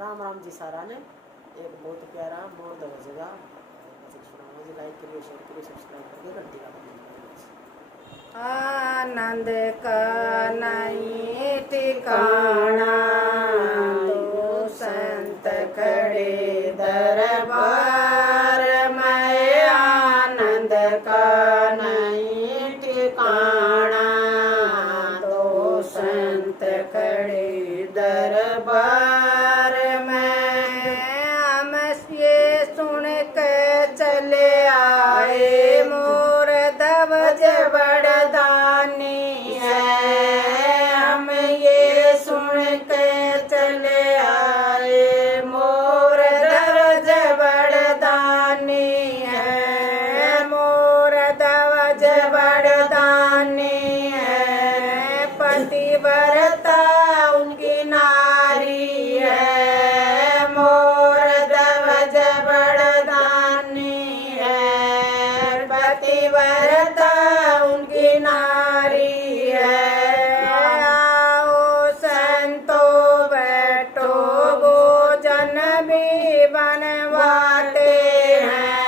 राम राम जी सारा ने एक बहुत प्यारा मोर द बजेगा सुनाना जी। लाइक करिए, शेयर करिए, सब्सक्राइब करके घंटी का बटन। आनंद का नहीं ठिकाना, दो संत खड़े दरबार में। आनंद का नहीं ठिकाना, दो संत खड़े दरबार में। हम ये सुन के चले आए, मोर ध्वज बड़दानी है। हम ये सुन के चले आए, मोर ध्वज बड़दानी है। मोर ध्वज बड़दानी है, पतिव्रता उनकी नारी है। मोर ध्वज बड़दानी है, पतिव्रता उनकी नारी है। आओ संतो बैठो, भोजन भी बनवाते हैं।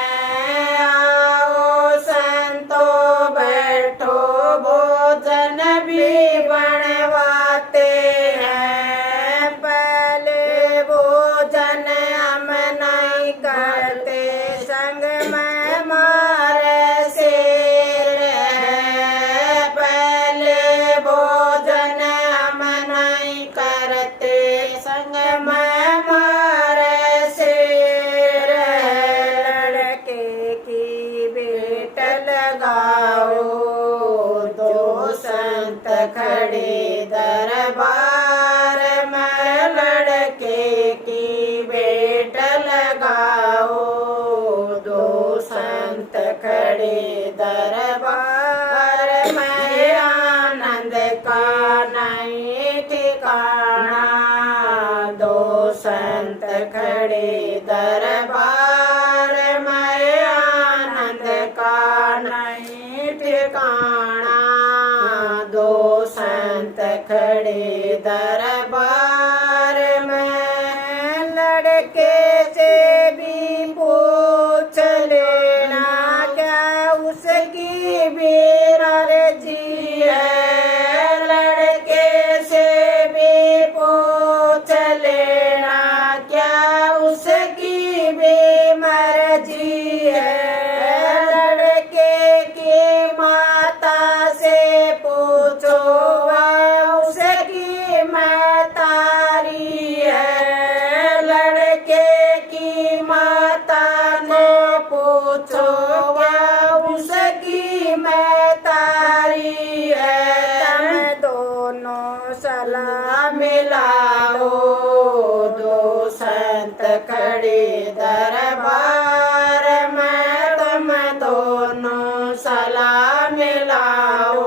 आओ संतो बैठो, भोजन भी बनवाते हैं। पहले भोजन हम नहीं करते, संग में हमारे शेर है। पहले भोजन हम नहीं करते, संग में हमारे शेर है। लड़के की भेंट लगाओ, दो संत खड़े दरबार में। लड़के की भेंट लगाओ, दो संत खड़े दरबार में। आनंद का नहीं ठिकाना, दो संत खड़े दरबार में। आनंद का नहीं ठिकाना, दो संत खड़े दरबार में। लड़के से भी पूछ लेना, क्या उसकी भी अर्जी है। लड़के से भी पूछ लेना, क्या उसकी भी मर्जी है। लड़के की माता से पूछो, वह उसकी महतारी है। लड़के की माता ने पूछो, वह उसकी महतारी है। तुम दोनों सलाह मिलाओ, दो संत खड़े दरबार में। तुम दोनों सलाह मिलाओ,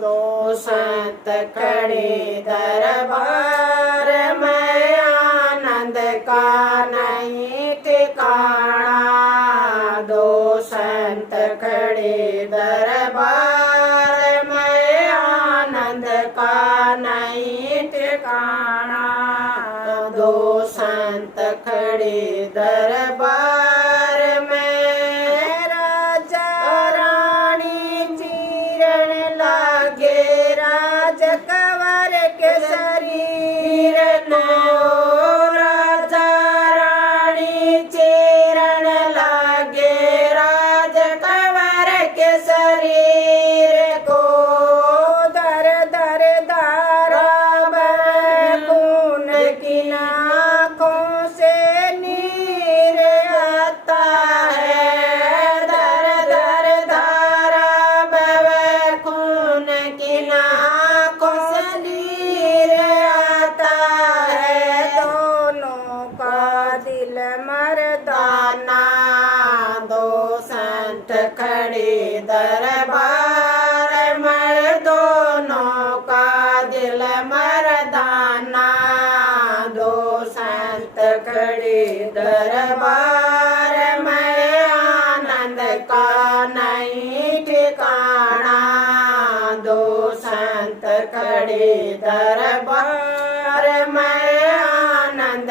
दो संत खड़े दरबार में। आनंद का नहीं ठिकाना, दो संत खड़े दरबार में। आनंद का नहीं ठिकाना, दो संत खड़े दरबार में। राजा रानी चीरन लागे, राज कंवर के शरीर को। राजा रानी चीरन लागे, राज कंवर के शरीर को। दर दर धारा बह खून की आँखों से नीर आता है। दर दर धारा बह खून की आँखों से नीर आता है। दोनों का दिल मर्दाना, दो संत खड़े दरबार में। दोनों का दिल मर्दाना, दो संत खड़े दरबार में। आनंद का नहीं ठिकाना, दो संत खड़े दरबार में। आनंद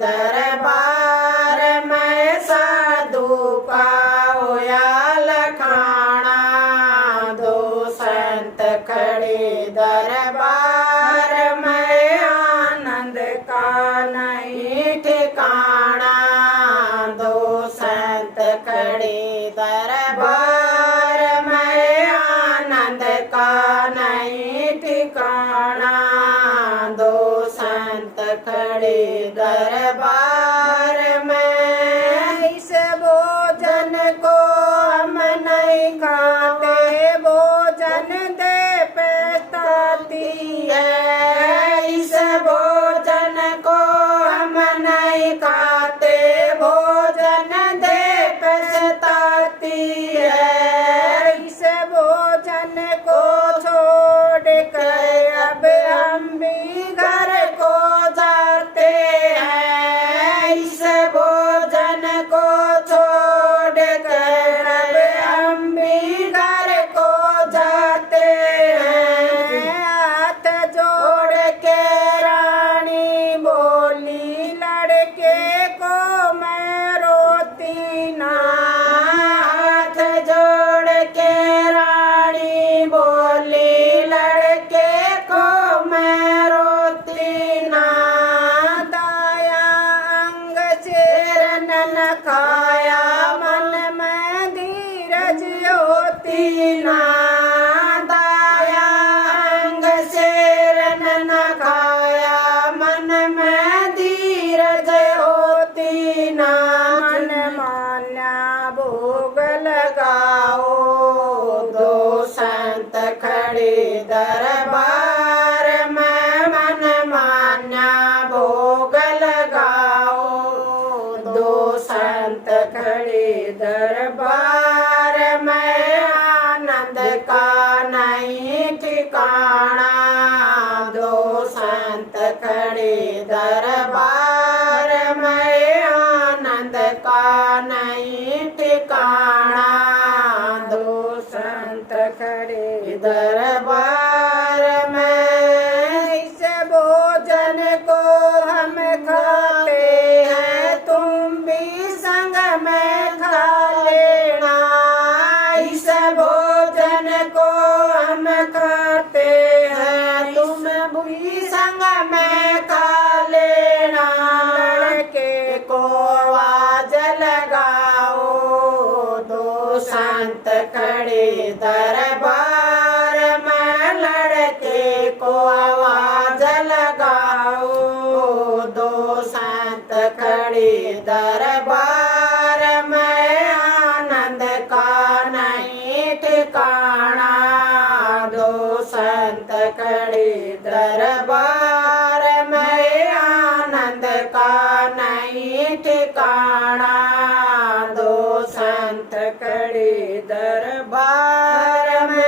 दरबार में साधु का होया लखाना। दो संत खड़े दरबार में आनंद का नहीं ठिकाना। दो संत खड़े दरबार में आनंद का नहीं ठिकाना। दो संत खड़े दरबार में। इस भोजन को हम नहीं खाते, भोजन दे पछताती है। इस भोजन को हम नहीं खाते, भोजन दे पछताती है। इस भोजन को छोड़ कर अब हम भी घर को जाते हैं। इस भोजन को छोड़ कर अब हम भी घर को जाते हैं। हाथ जोड़ के रानी बोली, लड़के को मैं रोती ना। हाथ जोड़ के रानी बोली, लड़के को मैं रोती ना। दाया अंग सिर न खाया, मन में धीरज होती ना। दाया अंग सिर न खाया, मन में धीरज होती ना। मन मान्या भोग लगाओ, दो संत खड़े दरबार में। मन मान्या भोग लगाओ, दो संत खड़े दरबार में। आनंद का नहीं ठिकाना। दो संत खड़े दरबार में। आनंद का नहीं ठिकाना। दो संत खड़े दरबार में। इस भोजन को हम खाते हैं, तुम भी संग में खा लेना। इस भोजन को हम खाते हैं, तुम भी संग में खा लेना। लड़के को आवाज लगाओ, दो संत खड़े दरबार में। लड़के को आवाज लगाओ, दो संत खड़े दरबार में। आनंद का नहीं ठिकाना। दो संत खड़े दरबार में। आनंद का नहीं ठिकाना। दो संत खड़े दरबार में।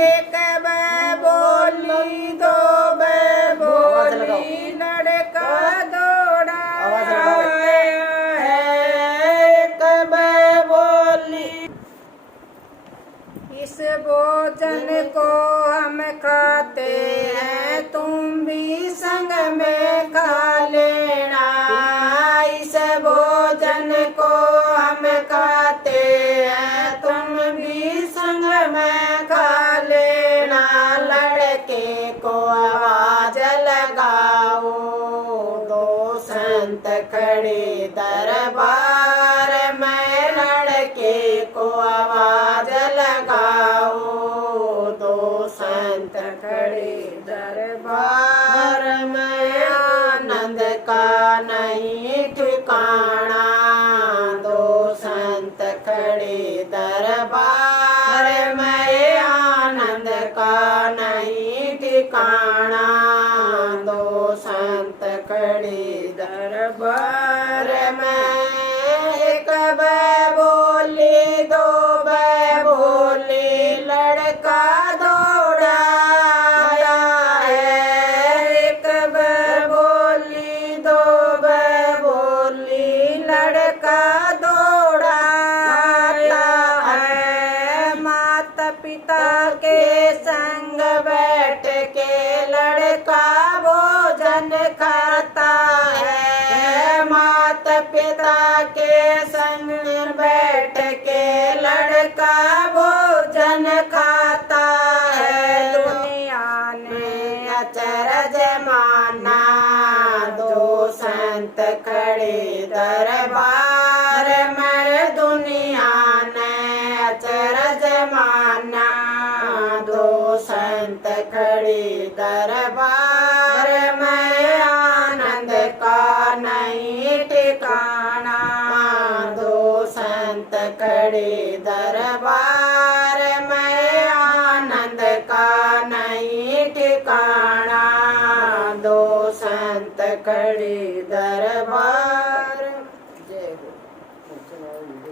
एक बै बोली, दो बै बोली, लड़का दौड़ा है। एक बै बोली। इस भोजन को हम खाते हैं, तुम भी संग में खा लेना। इस भोजन को हम खाते हैं, तुम भी संग में खा लेना। लड़के को आवाज लगाओ, दो संत खड़े दरबार में। लड़के को आवाज लगाओ, दो संत खड़े दरबार में। आनंद का नहीं ठिकाना। दो संत खड़े दरबार में। आनंद का नहीं ठिकाना। दो संत खड़े दरबार में। खड़े दरबार में दुनिया ने अचरज माना। दो संत खड़े दरबार में आनंद का नहीं ठिकाना। दो संत खड़े दरबार में आनंद का नहीं ठिकाना। दो संत खड़े दरबार। जय हो।